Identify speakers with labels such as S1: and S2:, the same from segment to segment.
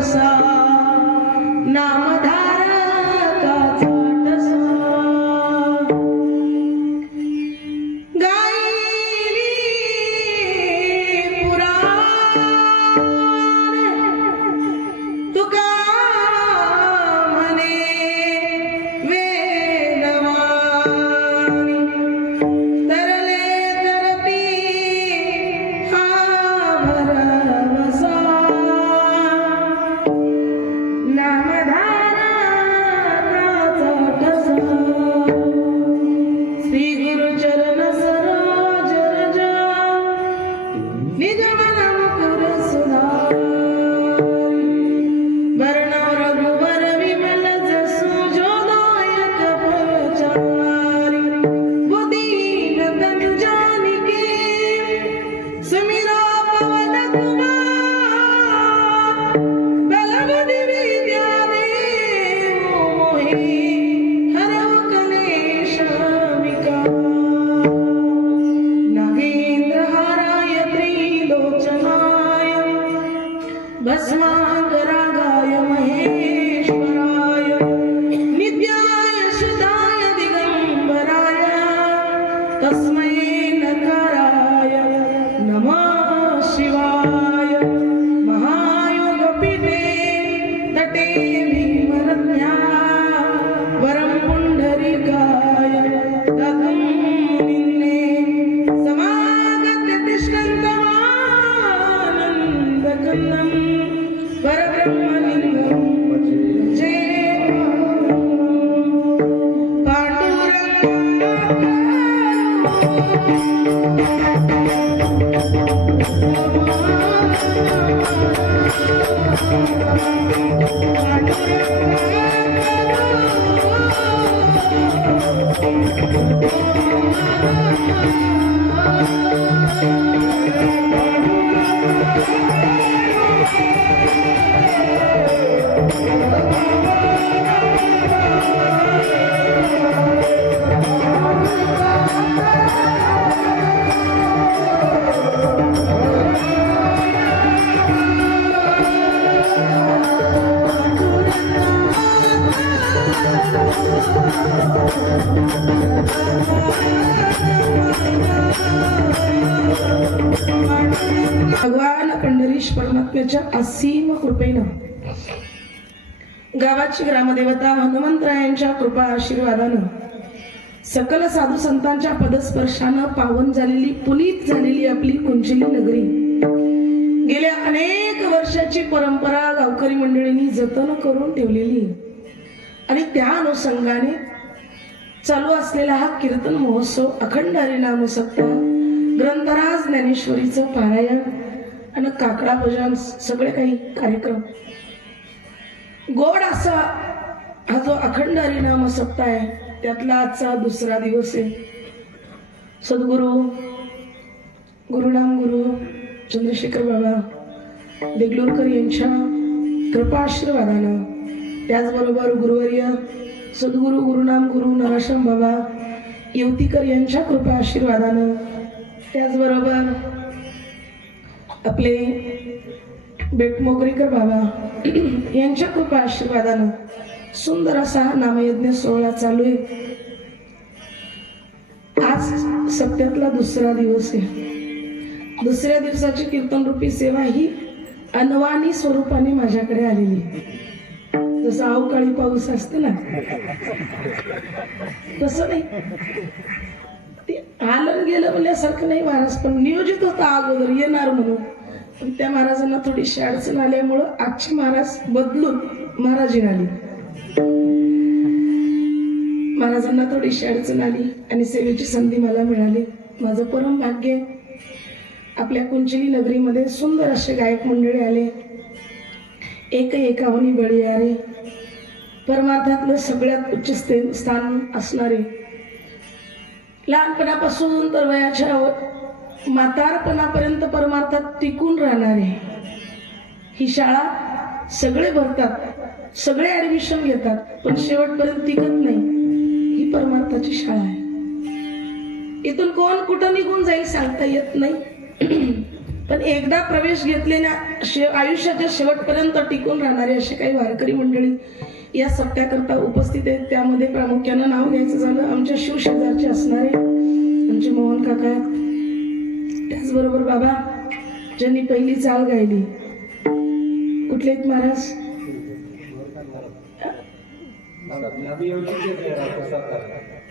S1: Nam ભસ્માંગરા Thank you. परमात्म्याच्या असीम कृपेनं. गावाची ग्रामदेवता हनुमंतरायांच्या कृपा आशीर्वादानं सकल साधू संतांच्या पदस्पर्शानं पावन झालेली पुनीत झालेली आपली कुंचिली नगरी. गेल्या अनेक वर्षाची परंपरा गावकरी मंडळींनी जतन करून ठेवलेली. आणि त्या अनुषंगाने चालू असलेला हा कीर्तन महोत्सव अखंड हरिनाम सप्ताह ग्रंथराज ज्ञानेश्वरीचं पारायण आणि काकडा भजन सगळे काही कार्यक्रम. गोड असा हा जो अखंड हरिनाम सप्ताह आहे त्यातला आजचा दुसरा दिवस आहे. सद्गुरू गुरुनाम गुरु चंद्रशेखर बाबा देगलूरकर यांच्या कृपाशीर्वादानं. त्याचबरोबर गुरुवर्य सद्गुरू गुरुनाम गुरु नराश्रम बाबा येवतीकर यांच्या कृपा आशीर्वादानं त्याचबरोबर आपले बेटमोगरीकर बाबा यांच्या कृपा आशीर्वादानं सुंदर असा हा नामयज्ञ सोहळा चालू आहे. आज सप्त्यातला दुसरा दिवस आहे. दुसऱ्या दिवसाची कीर्तन रूपी सेवा ही अनवाणी स्वरूपाने माझ्याकडे आलेली आहे. जसं अवकाळी पाऊस असते ना तसं नाही. आलं गेलं म्हणल्यासारखं नाही महाराज पण नियोजित होता अगोदर येणार म्हणून. पण त्या महाराजांना थोडीशी अडचण आल्यामुळं आजची महाराज बदलून महाराजीन आली. महाराजांना थोडीशी अडचण आली आणि सेवेची संधी मला मिळाली. माझं परम भाग्य आपल्या कुंचली नगरीमध्ये सुंदर असे गायक मंडळी आले. एक एकावनी बळी आले. परमार्थातलं सगळ्यात उच्च स्थान असणारे लहानपणापासून तर वयाच्या म्हातारपणापर्यंत परमार्थात टिकून राहणारे ही शाळा सगळे भरतात सगळे ऍडमिशन घेतात पण शेवटपर्यंत टिकत नाही. ही परमार्थाची शाळा आहे. इथून कोण कुठं निघून जाईल सांगता येत नाही. पण एकदा प्रवेश घेतलेल्या शे आयुष्याच्या शेवटपर्यंत टिकून राहणारे असे काही वारकरी मंडळी या सप्त्याकरता उपस्थित आहेत. त्यामध्ये प्रामुख्यानं नाव घ्यायचं झालं आमच्या शिवशेजारचे असणारे आमचे मोहन काका आहेत. त्याचबरोबर बाबा ज्यांनी पहिली चाल गायली. कुठले आहेत महाराज?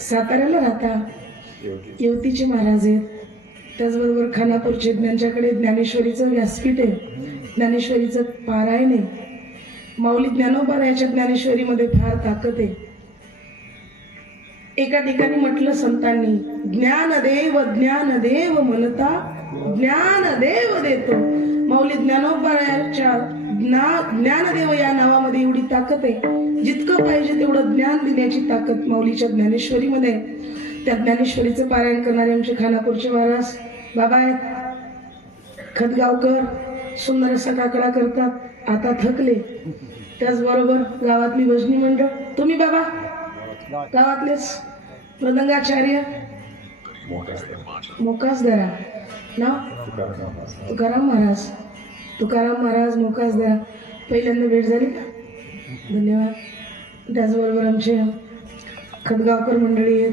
S1: साताऱ्याला राहता? युवतीचे महाराज आहेत. त्याचबरोबर खानापूरचे ज्ञांच्याकडे ज्ञानेश्वरीचं व्यासपीठ आहे. ज्ञानेश्वरीचं पारायण आहे. माऊली ज्ञानोबारायाच्या ज्ञानेश्वरीमध्ये फार ताकद आहे. एका ठिकाणी म्हटलं संतांनी ज्ञानदेव ज्ञानदेव म्हणता ज्ञानदेव देतो. माऊली ज्ञानोबाच्या ज्ञा ज्ञानदेव या नावामध्ये एवढी ताकद आहे. जितकं पाहिजे तेवढं ज्ञान देण्याची ताकद माऊलीच्या ज्ञानेश्वरीमध्ये त्या ज्ञानेश्वरीचं पारायण करणारे आमचे खानापूरचे महाराज बाबा आहेत. खतगावकर सुंदर असा काकडा करतात. आता थकले. त्याचबरोबर गावातली भजनी मंडळ. तुम्ही बाबा? गावातलेच मृदंगाचार्य मोकासदरा नाव? तुकाराम महाराज. तुकाराम महाराज मोकासदरा पहिल्यांदा भेट झाली का? धन्यवाद. त्याचबरोबर आमचे खतगावकर मंडळी आहेत.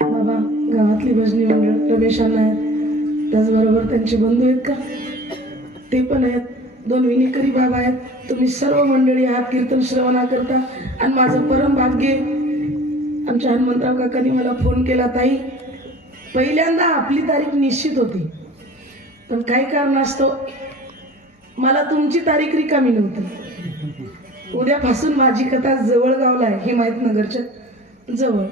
S1: बाबा गावातली भजनी मंडळ रमेशांना आहेत. त्याचबरोबर त्यांचे बंधू आहेत का? ते पण आहेत. दोन विनिकरी बाबा आहेत. तुम्ही सर्व मंडळी आहात कीर्तन श्रवणा करता. आणि माझं परम भाग्य आमच्या हनुमंतराव काकांनी मला फोन केला ताई पहिल्यांदा आपली तारीख निश्चित होती. पण काही कारणास्तव मला तुमची तारीख रिकामी नव्हती. उद्यापासून माझी कथा जवळगावला आहे हिमायतनगरच्या जवळ.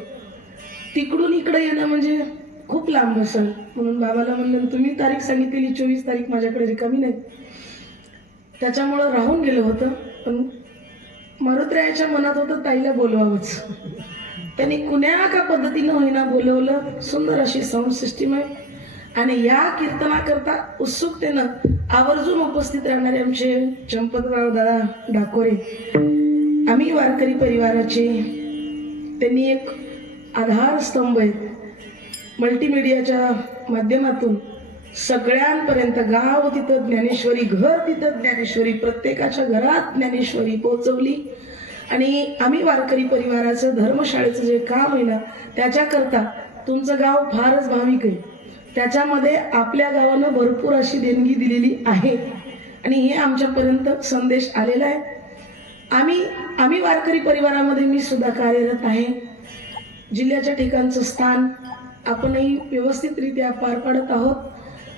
S1: तिकडून इकडे येणं म्हणजे खूप लांब असेल. म्हणून बाबाला म्हणलं तुम्ही तारीख सांगितलेली चोवीस तारीख माझ्याकडे रिकामी नाही त्याच्यामुळं राहून गेलं होतं. पण मरुद्रायाच्या मनात होतं ताईला बोलवावंच. त्यांनी कुण्या का पद्धतीनं होईना बोलवलं. सुंदर अशी साऊंड सिस्टीम आहे. आणि या कीर्तनाकरता उत्सुकतेनं आवर्जून उपस्थित राहणारे आमचे चंपतराव दादा डाकोरे आम्ही वारकरी परिवाराचे त्यांनी एक आधारस्तंभ आहेत मल्टीमीडियाच्या माध्यमातून सगळ्यांपर्यंत गाव तिथं ज्ञानेश्वरी घर तिथं ज्ञानेश्वरी प्रत्येकाच्या घरात ज्ञानेश्वरी पोहोचवली. आणि आम्ही वारकरी परिवाराचं धर्मशाळेचं जे काम आहे ना त्याच्याकरता तुमचं गाव फारच भाविक आहे. त्याच्यामध्ये आपल्या गावानं भरपूर अशी देणगी दिलेली आहे. आणि हे आमच्यापर्यंत संदेश आलेला आहे. आम्ही आम्ही वारकरी परिवारामध्ये मी सुद्धा कार्यरत आहे. जिल्ह्याच्या ठिकाणचं स्थान आपणही व्यवस्थितरित्या पार पाडत आहोत.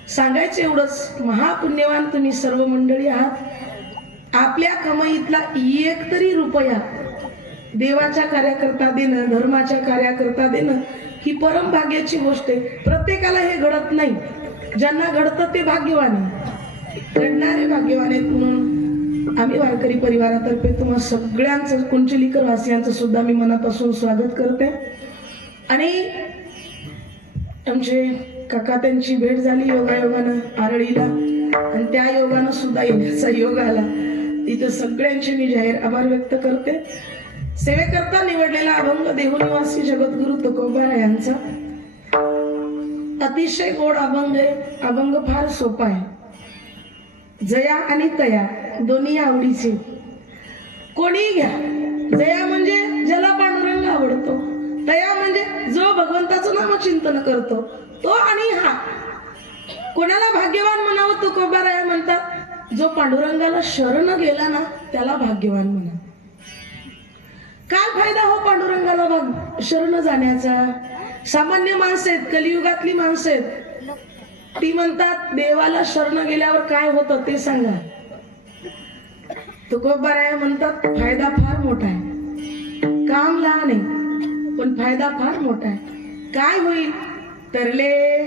S1: सांगायचं एवढंच महापुण्यवान तुम्ही सर्व मंडळी आहात. आपल्या कमाईतला एक तरी रुपया देवाच्या कार्याकरता देणं धर्माच्या कार्याकरता देणं ही परम भाग्याची गोष्ट आहे. प्रत्येकाला हे घडत नाही. ज्यांना घडतं ते भाग्यवान आहे घडणारे भाग्यवान आहेत म्हणून आम्ही वारकरी परिवारातर्फे तुम्हा सगळ्यांचं कुंचलीकर वासियांचं सुद्धा मी मनापासून स्वागत करते. आणि आमचे काका त्यांची भेट झाली योगायोगानं आरळीला. आणि त्या योगानं सुद्धा येण्याचा योग आला. तिथं सगळ्यांचे मी जाहीर आभार व्यक्त करते. सेवेकरता निवडलेला अभंग देहनिवासी जगद्गुरु तुकोबारा यांचा. अतिशय गोड अभंग आहे. अभंग फार सोपा आहे. जया आणि तया दोन्ही आवडीचे. कोणी घ्या. जया म्हणजे ज्याला पांडुरंग आवडतो. तया म्हणजे जो भगवंताचं नामचिंतन करतो. तो आणि हा. कोणाला भाग्यवान म्हणावं तुकोबाराया म्हणतात. जो पांडुरंगाला शरण गेला ना त्याला भाग्यवान म्हणा. काय फायदा हो पांडुरंगाला भाग शरण जाण्याचा? सामान्य माणसं आहेत कलियुगातली माणसं आहेत. ती म्हणतात देवाला शरण गेल्यावर काय होतं ते सांगा. तुकोबाराया म्हणतात फायदा फार मोठा आहे. काम लहान आहे पण फायदा फार मोठा आहे. काय होईल? तरले.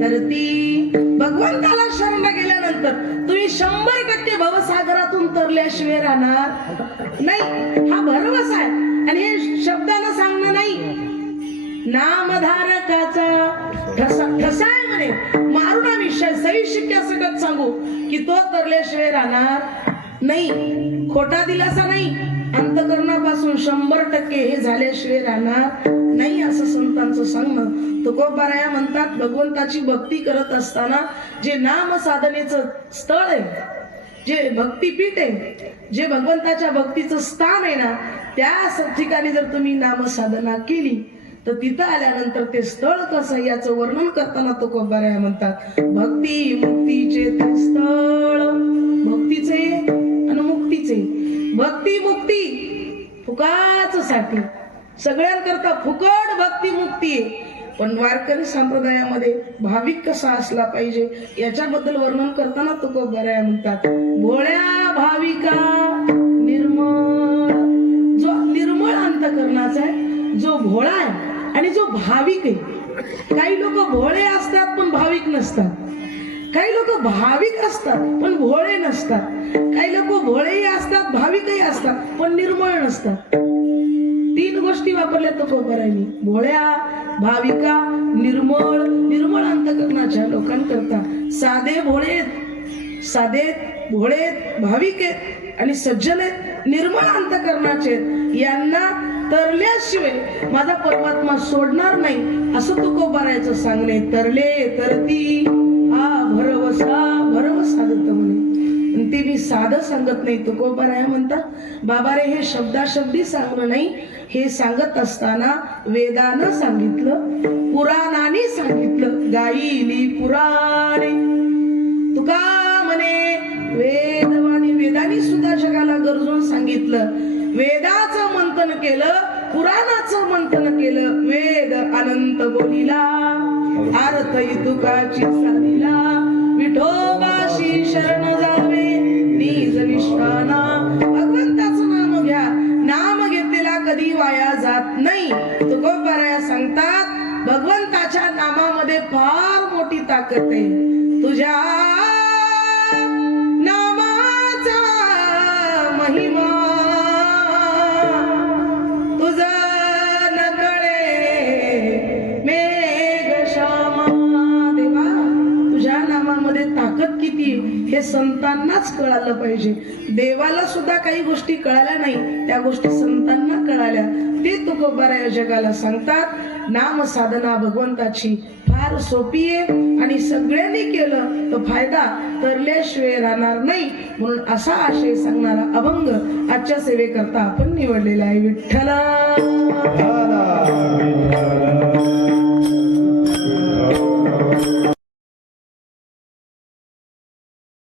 S1: तरती. भगवंताला शरण गेल्यानंतर तुम्ही शंभर टक्के भवसागरातून तरल्याशिवाय राहणार नाही. हा भरवस आहे. आणि हे शब्दानं सांगणं नाही. नामधारकाचा ठसा ठसा आहे म्हणे. मारून आम्ही सही शिक्क्या सकट सांगू की तो तरल्याशिवाय राहणार नाही. खोटा दिलासा नाही. अंतकरणापासून शंभर टक्के हे झाल्याशिवाय राहणार नाही असं संतांचं सांगणं. तुकोबाराया म्हणतात भगवंताची भक्ती करत असताना जे नाम साधनेचं स्थळ आहे जे भक्तीपीठ आहे जे भगवंताच्या भक्तीचं स्थान आहे ना त्या ठिकाणी जर तुम्ही नामसाधना केली तर तिथं आल्यानंतर ते स्थळ कसं आहे याचं वर्णन करताना तो कोबाराया म्हणतात भक्ती मुक्तीचे ते स्थळ भक्तीचे आणि मुक्तीचे. भक्ती मुक्ती फुकाच साठी सगळ्यांकरता फुकट भक्ती मुक्ती आहे पण वारकरी संप्रदायामध्ये भाविक कसा असला पाहिजे याच्याबद्दल वर्णन करताना तुकोबाराया म्हणतात. भोळ्या भाविका निर्मळ. जो निर्मळ अंतकरणाचा आहे जो भोळा आहे आणि जो भाविक आहे. काही लोक भोळे असतात पण भाविक नसतात. काही लोक भाविक असतात पण भोळे नसतात. काही लोक भोळेही असतात भाविकही असतात पण निर्मळ नसतात. तीन गोष्टी वापरल्या तुकोबारायांनी भोळ्या भाविका निर्मळ निर्मळ अंतकरणाच्या लोकांकरता. साधे भोळे साधे भोळेत भाविक आहेत आणि सज्जन आहेत निर्मळ अंतकरणाचे यांना तरल्याशिवाय माझा परमात्मा सोडणार नाही असं तुकोबारायचं सांगणे तरले तरती. हा भरवसा भरवसा देत म्हणे ते मी साधं सांगत नाही तुकोबाराय म्हणतात बाबा रे हे शब्दाशब्दी सांगणं नाही. हे सांगत असताना वेदानं सांगितलं पुराणाने सांगितलं गाईली पुराणे. तुका म्हणे वेदवाणी वेदानी सुद्धा जगाला गरजून सांगितलं. वेदाचं मंथन केलं पुराणाचं मंथन केलं वेद अनंत बोलिला. अर्थ तुकाची साधिला विठोबाशी शरण जावे. निज निष्ठाना. भगवंताचं नाम घ्या. नाम घेतलेला कधी वाया जात नाही. तुकोबाराया सांगतात भगवंताच्या नामामध्ये फार मोठी ताकद आहे. तुझ्या हे संतांनाच कळालं पाहिजे. देवाला सुद्धा काही गोष्टी कळाल्या नाही. त्या गोष्टी संतांना कळाल्या. ते तुकोबारा या जगाला सांगतात नाम साधना भगवंताची. फार सोपी आहे आणि सगळ्यांनी केलं तर फायदा. तरल्याशिवाय राहणार नाही म्हणून असा आशय सांगणारा अभंग आजच्या सेवेकरता आपण निवडलेला आहे. विठ्ठला!